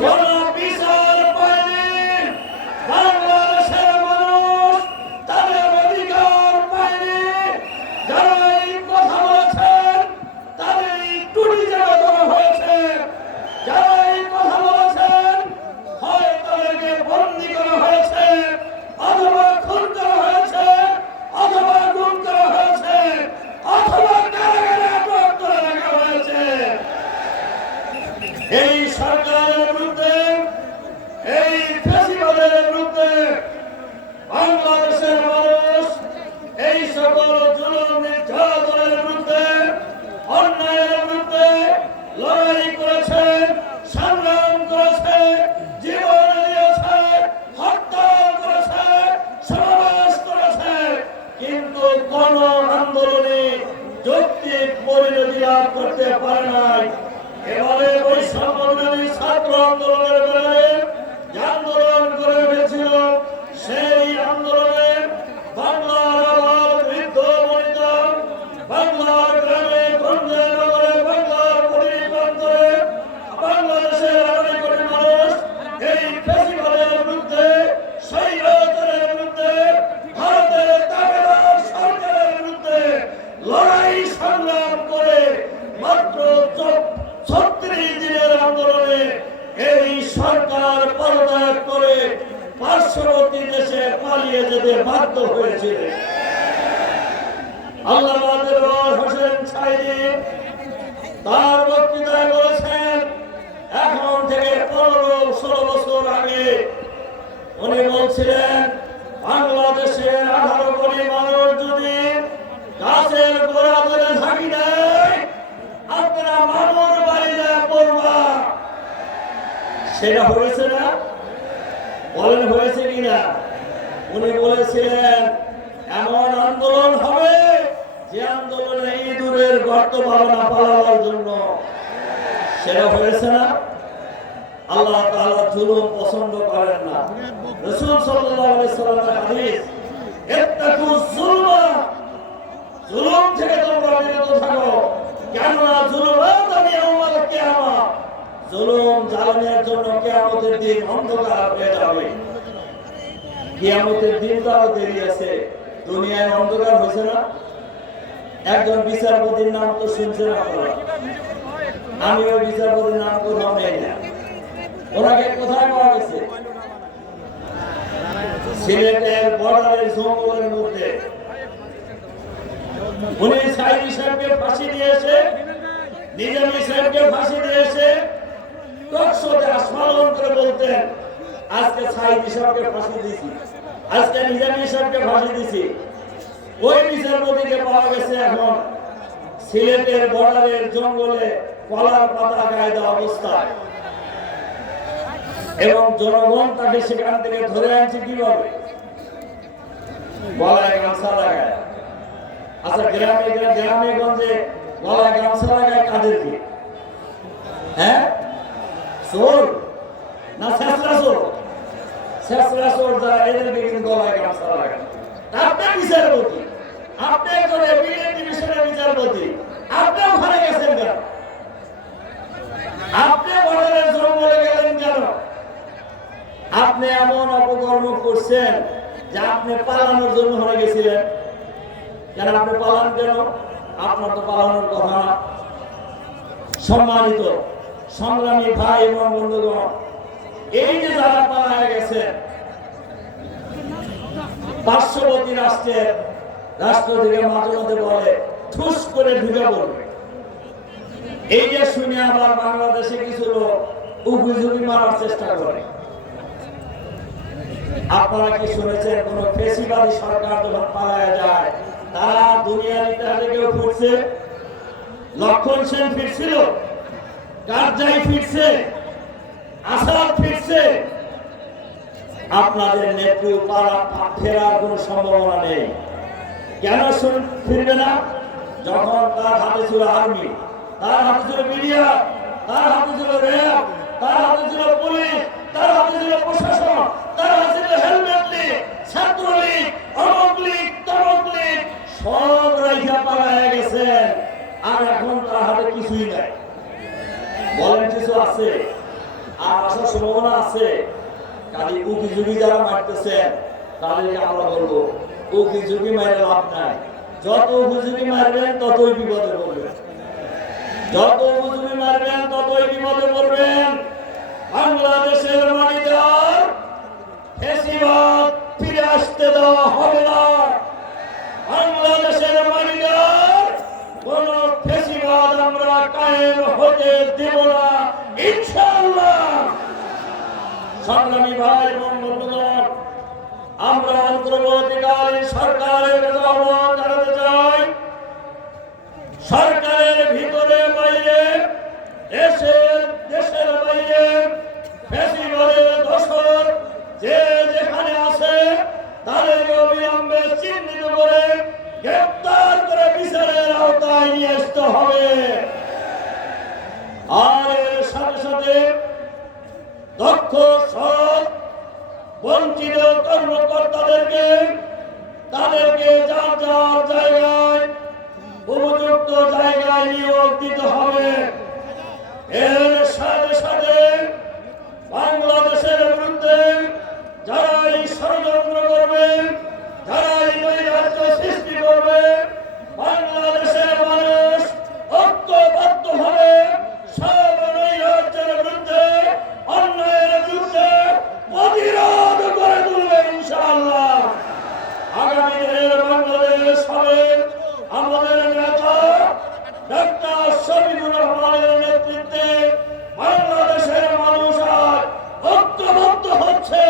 কোন বিচার পায়নি, বাংলাদেশের মানুষ তাদের অধিকার পায়নি। যারা এই কথা বলেছেন তাদের টুটি যারা করা হয়েছে, যারা এই কথা বলেছেন হয় তাদেরকে বন্দী করা হয়েছে, অথবা খুন করা হয়েছে, অথবা গুম করা হয়েছে, অথবা কারাগারে আটক করে রাখা হয়েছে। এই সরকারের বিরুদ্ধে, এই ফ্যাসিবাদের বিরুদ্ধে বাংলাদেশের মানুষ এই সকল জুলুম নির্যাতনের বিরুদ্ধে, অন্যায়ের বিরুদ্ধে লড়াই করেছে, সংগ্রাম করেছে, জীবন দিয়েছে, হত্যা করেছে, সমাবেশ করেছে, কিন্তু কোন আন্দোলনে যৌক্তিক পরিণতি লাভ করতে পারে নাই। এবারে বৈষম্যবিরোধী ছাত্র আন্দোলনের বেলায় যে আন্দোলন করে উঠেছিল, সেই আন্দোলনে বাংলার আবার বৃদ্ধ বনিতা, বাংলার গ্রামে গঞ্জে নগরে, বাংলার প্রতিটি প্রান্তরে বাংলাদেশের ১৮ কোটি মানুষ এই ফ্যাসিবাদের বিরুদ্ধে, স্বৈরাচারের বিরুদ্ধে, ভারতের দাবেদার সরকারের বিরুদ্ধে লড়াই সংগ্রাম করে মাত্র ৩৬ দিনের আন্দোলনে এই সরকার পদত্যাগ করে পার্শ্ববর্তী দেশে পালিয়ে যেতে বাধ্য হয়েছিল। আল্লামা দেলোয়ার হোসেন সাঈদী তার বক্তৃতায় বলেছেন, এখন থেকে ১৫-১৬ বছর আগে উনি বলছিলেন, বাংলাদেশের ১৮ কোটি মানুষ যদি গাছের গোড়া ধরে ঝাঁকি দেয়, আপনারা মামুর বাড়িতে পড়বা। সেটা হয়েছে না? বলেন হয়েছে কিনা? উনি বলেছিলেন এমন আন্দোলন হবে যে আন্দোলনে ইঁদুরের গর্ত ভাবনা পালাবার জন্য। সেটা হয়েছে না? আল্লাহ তাআলা জুলুম পছন্দ করেন না। রাসূল সাল্লাল্লাহু আলাইহি সাল্লামের হাদিস, ইত্তাকুজ যুলমা, জুলুম থেকে তোমরা বিরত থাকো, কেননা যুলুমাত ইয়াউমাল কিয়ামা, জুলুম জালেমের জন্য কিয়ামতের দিন অন্ধকার হয়ে যাবে। কিয়ামতের দিন তো আরো দেরি আছে, দুনিয়ায় অন্ধকার হয়েছে না? একজন বিচারপতির নাম তো শুনছেন আপনারা, আমিও বিচারপতির নাম কোথাও নেই না। ওনাকে কোথায় পাওয়া গেছে? সিলেটের বর্ডারের জঙ্গলের মধ্যে। উনি সাঈদী সাহেবকে ফাঁসি দিয়েছে, নিজামী সাহেবকে ফাঁসি দিয়েছে, টকশোতে আস্ফালন করে বলতেন আজকে সাঈদী সাহেবকে ফাঁসি দিয়েছি, আজকে নিজামী সাহেবকে ফাঁসি দিয়েছি। ওই বিচারপতিকে পাওয়া গেছে এখন সিলেটের বর্ডারের জঙ্গলে কলার পাতা গায়ে দেওয়া অবস্থায়, এবং জনগণ তাকে সেখান থেকে ধরে আনছে কিভাবে? গলায় গামছা লাগায়। আচ্ছা, গ্রামে গঞ্জে গলায় গামছা লাগায় কাদেরকে? হ্যাঁ, চোর না শেষরা চোর? শেষরা চোর যারা, এদেরকে কিন্তু গলায় গামছা লাগায়। আপনি বিচারপতি, আপনি একজন এপিলেট ডিভিশনের বিচারপতি, আপনি ওখানে গেছেন কেন? আপনি বর্ডারের জঙ্গলে গেলেন কেন? আপনি এমন অপকর্ম করছেন যে আপনি পালানোর জন্য হয়ে গেছিলেন। কেন আপনি পালান কেন? আপনার তো পালানোর কথা না। সম্মানিত সংগ্রামী ভাই এবং বন্ধুগণ, এই যে যারা পালায় গেছে, পার্শ্ববর্তী রাষ্ট্রের রাষ্ট্রপতিকে মাঝে মধ্যে বলে ঠুস করে ঢুকে পড়বে। এই যে শুনে আবার বাংলাদেশে কিছু লোক উপযোগী মারার চেষ্টা করে। আপনারা কি শুনেছেন কোন ফ্যাসিবাদী সরকার যখন পালায় যায় তারা দুনিয়ার ইতিহাসে কেউ ফিরছে? লক্ষণ সেন ফিরছিল, কারজাই ফিরছে, আসাদ ফিরছে। আপনাদের নেত্রী ফেরার কোন সম্ভাবনা নেই। কেন ফিরবে না? যখন তার হাতে ছিল আর্মি, তার হাতে ছিল মিডিয়া, তার হাতে ছিল র্যাব, তার হাতে ছিল পুলিশ, তার হাতে ছিল প্রশাসন, তার হাতে ছিল হেলমেট লীগ, ছাত্রলীগ, অমক লীগ, তমক লীগ, সব রাইখা পালায় গেছেন। আর এখন তার হাতে কিছুই নাই। বলেন কিছু আছে? আর সম্ভাবনা আছে। কাজে উকি ঝুঁকি যারা মারতেছেন তাদেরকে আমরা বলবো উকি ঝুঁকি মারে লাভ নাই। যত উকি ঝুঁকি মারবেন ততই বিপদে পড়বেন, যত উকি ঝুঁকি মারবেন ততই বিপদে পড়বেন। বাংলাদেশের মাটিতে আর ফ্যাসিবাদ ফিরে আসতে দেওয়া হবে না। বাংলাদেশের মাটিতে আর কোন ফ্যাসিবাদ আমরা কায়েম হতে দেব না ইনশাআল্লাহ। সংগ্রামী ভাই এবং বন্ধুগণ, আমরা অন্তর্বর্তীকালীন সরকারের কাছে আহ্বান জানাতে চাই, সরকারের ভিতরে বাইরে, দেশের বাইরে ফ্যাসিবাদের দোসর যে যেখানে আছে তাদেরকে অবিলম্বে চিহ্নিত করে গ্রেফতার করে বিচারের আওতায় নিয়ে আসতে হবে। আর এর সাথে সাথে দক্ষ সৎ বঞ্চিত কর্মকর্তাদেরকে তাদেরকে যার যার জায়গায় উপযুক্ত জায়গায় নিয়োগ দিতে হবে। এর সাথে সাথে বাংলাদেশের বিরুদ্ধে যারা এই ষড়যন্ত্র করবে, যারা এই নৈরাজ্য সৃষ্টি করবে, বাংলাদেশের মানুষ ঐক্যবদ্ধ হবে সব নৈরাজ্যের বিরুদ্ধে, অন্যায়ের বিরুদ্ধে প্রতিরোধ করে তুলবে ইনশাআল্লাহ। আগামী দিনের বাংলাদেশ হবে আমাদের নেতা ডক্টর শফিকুর রহমানের নেতৃত্বে বাংলাদেশের মানুষ আজ ঐক্যবদ্ধ হচ্ছে।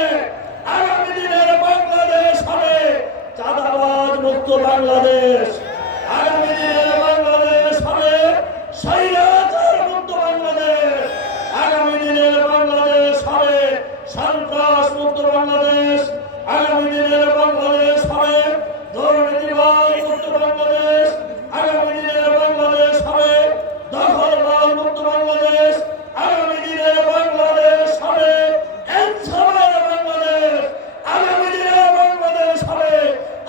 আগামী দিনের বাংলাদেশ হবে চাঁদাবাজ মুক্ত বাংলাদেশ। আগামী দিনের বাংলাদেশ হবে স্বৈরাচার মুক্ত বাংলাদেশ। আগামী দিনের বাংলাদেশ হবে সন্ত্রাস মুক্ত বাংলাদেশ। আগামী দিনের বাংলাদেশ হবে দুর্নীতিবাজ মুক্ত বাংলাদেশ। আগামী দিনের বাংলাদেশ হবে দখলবাজ মুক্ত বাংলাদেশ। আগামী দিনের বাংলাদেশ হবে এনসাবের বাংলাদেশ। আগামী দিনের বাংলাদেশ হবে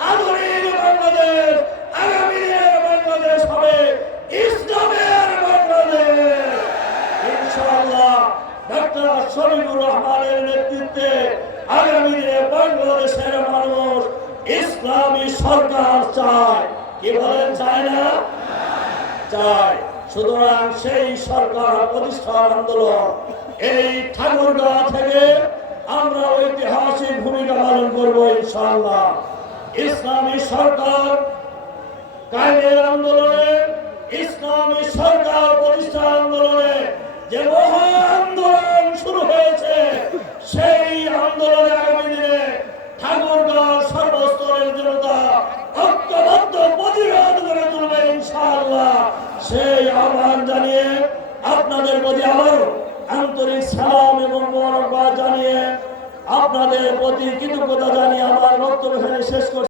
আধুনিক বাংলাদেশ। আগামী দিনের বাংলাদেশ হবে ইসলামের বাংলাদেশ ইনশাআল্লাহ। ডক্টর শফিকুর রহমানের নেতৃত্বে আগামী দিনে বাংলাদেশের মানুষ ইসলামী সরকার চায়। কি বলেন, চায় না? চায়। সুতরাং সেই সরকার প্রতিষ্ঠার আন্দোলন এই ঠাকুরগাঁ থেকে আমরা ঐতিহাসিক ভূমিকা পালন করব ইনশাআল্লাহ। ইসলামী সরকার কায়েমের আন্দোলনে, ইসলামী সরকার প্রতিষ্ঠার আন্দোলনে যে মহা আন্দোলন শুরু হয়েছে, সেই আন্দোলনে আগামী দিনে ঠাকুরগাঁও সর্বস্তরের জনতা ঐক্যবদ্ধ প্রতিরোধ করে তুলবে ইনশাআল্লাহ। সেই আহ্বান জানিয়ে আপনাদের প্রতি আবারও আন্তরিক সালাম এবং মোবারকবাদ জানিয়ে আপনাদের প্রতি কৃতজ্ঞতা জানিয়ে আমার বক্তব্য এখানে শেষ করছি।